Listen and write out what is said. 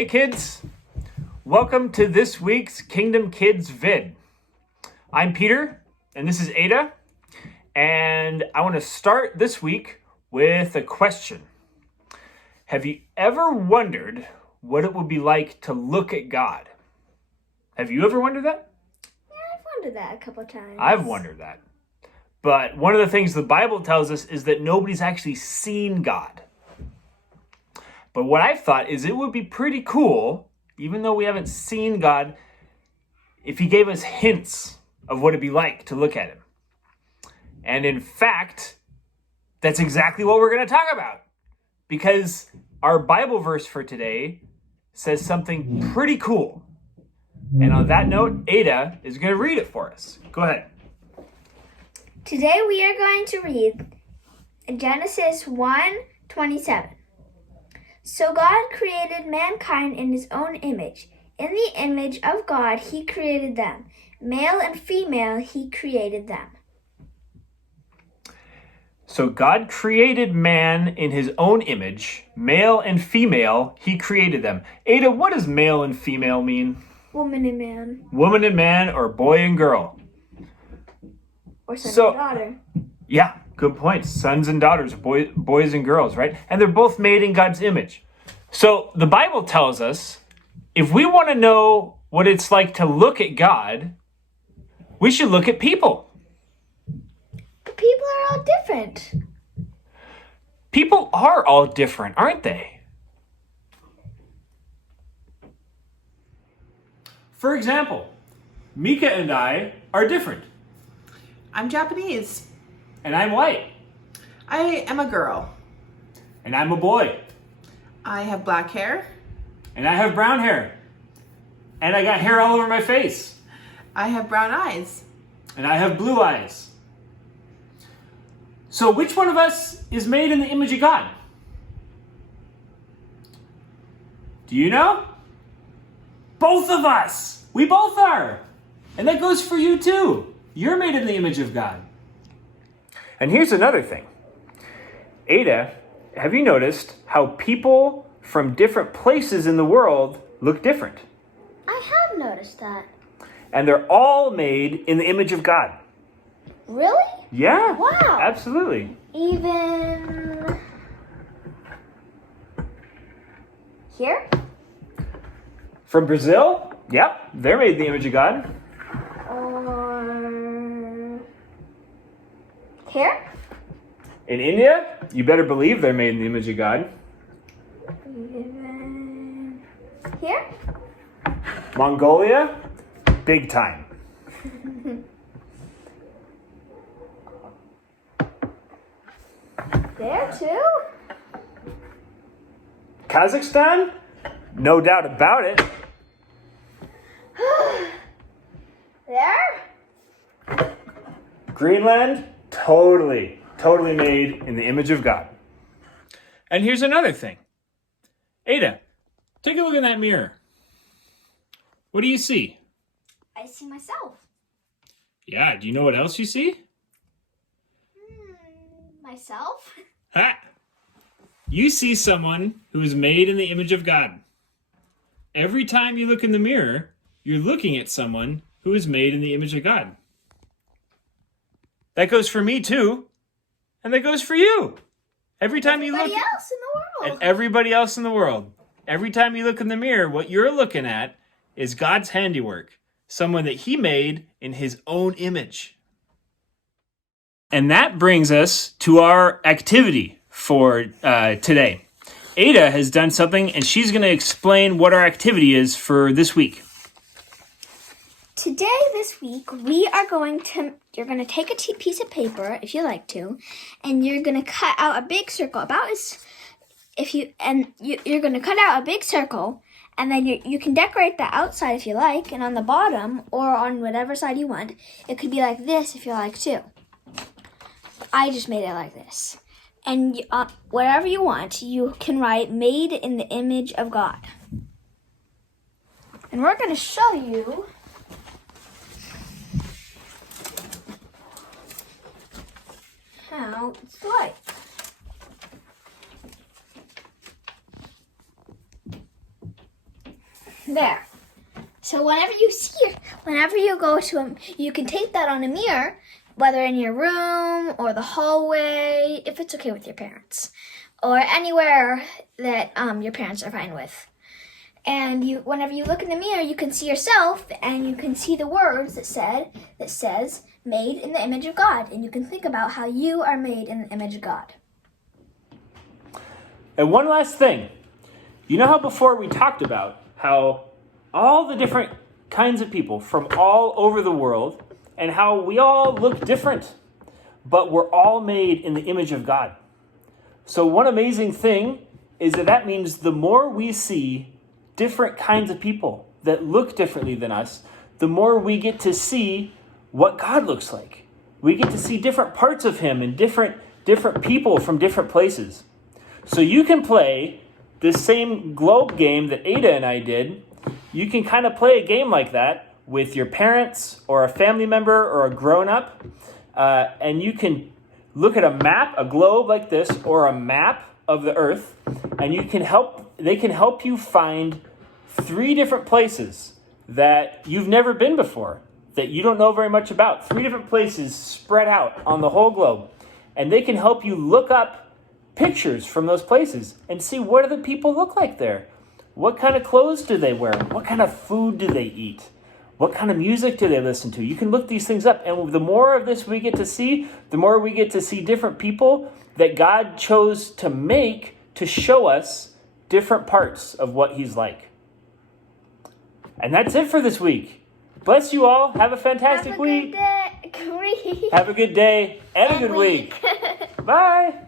Hey kids, welcome to this week's Kingdom Kids vid. I'm Peter and this is Ada, and I want to start this week with a question. Have you ever wondered what it would be like to look at God? Have you ever wondered that? Yeah, I've wondered that a couple times. I've wondered that. But one of the things the Bible tells us is that nobody's actually seen God. But what I've thought is it would be pretty cool, even though we haven't seen God, if he gave us hints of what it'd be like to look at him. And in fact, that's exactly what we're going to talk about. Because our Bible verse for today says something pretty cool. And on that note, Ada is going to read it for us. Go ahead. Today we are going to read Genesis 1:27. So God created mankind in his own image. In the image of God he created them. Male and female he created them. So God created man in his own image. Male and female he created them. Ada, what does male and female mean? Woman and man. Woman and man, or boy and girl. Or son and daughter. Yeah, good point. Sons and daughters, boys and girls, right? And they're both made in God's image. So the Bible tells us if we want to know what it's like to look at God, we should look at people. But people are all different. People are all different, aren't they? For example, Mika and I are different. I'm Japanese. And I'm white. I am a girl. And I'm a boy. I have black hair. And I have brown hair. And I got hair all over my face. I have brown eyes. And I have blue eyes. So which one of us is made in the image of God? Do you know? Both of us. We both are. And that goes for you too. You're made in the image of God. And here's another thing. Ada, have you noticed how people from different places in the world look different? I have noticed that. And they're all made in the image of God. Really? Yeah. Wow. Absolutely. Even here? From Brazil? Yep. They're made in the image of God. Or here? In India, you better believe they're made in the image of God. Even here? Mongolia, big time. There too? Kazakhstan? No doubt about it. There? Greenland, totally made in the image of God. And here's another thing. Ada, take a look in that mirror. What do you see? I see myself. Yeah, do you know what else you see? Myself? Ha! You see someone who is made in the image of God. Every time you look in the mirror, you're looking at someone who is made in the image of God. That goes for me too. And that goes for you. Every time you look, Everybody else in the world. and everybody else in the world. Every time you look in the mirror, what you're looking at is God's handiwork. Someone that he made in his own image. And that brings us to our activity for today. Ada has done something, and she's going to explain what our activity is for this week. This week, you're going to take a piece of paper, if you like to, and you're going to cut out a big circle you're going to cut out a big circle, and then you can decorate the outside if you like, and on the bottom, or on whatever side you want, it could be like this if you like too. I just made it like this. And whatever you want, you can write made in the image of God. And we're going to show you how it's like. There. So whenever you go to you can take that on a mirror, whether in your room or the hallway, if it's okay with your parents, or anywhere that your parents are fine with. And whenever you look in the mirror, you can see yourself, and you can see the words that says "made in the image of God," and you can think about how you are made in the image of God. And one last thing. You know how before we talked about how all the different kinds of people from all over the world, and how we all look different, but we're all made in the image of God. So one amazing thing is that means the more we see different kinds of people that look differently than us, the more we get to see what God looks like. We get to see different parts of him and different people from different places. So you can play this same globe game that Ada and I did. You can kind of play a game like that with your parents or a family member or a grown-up, and you can look at a map, a globe like this, or a map of the earth, and they can help you find 3 different places that you've never been before, that you don't know very much about. 3 different places spread out on the whole globe. And they can help you look up pictures from those places and see what do the people look like there. What kind of clothes do they wear? What kind of food do they eat? What kind of music do they listen to? You can look these things up. And the more of this we get to see, the more we get to see different people that God chose to make to show us different parts of what he's like. And that's it for this week. Bless you all. Have a fantastic week. Have a good day. Have a good day and a good week. Bye.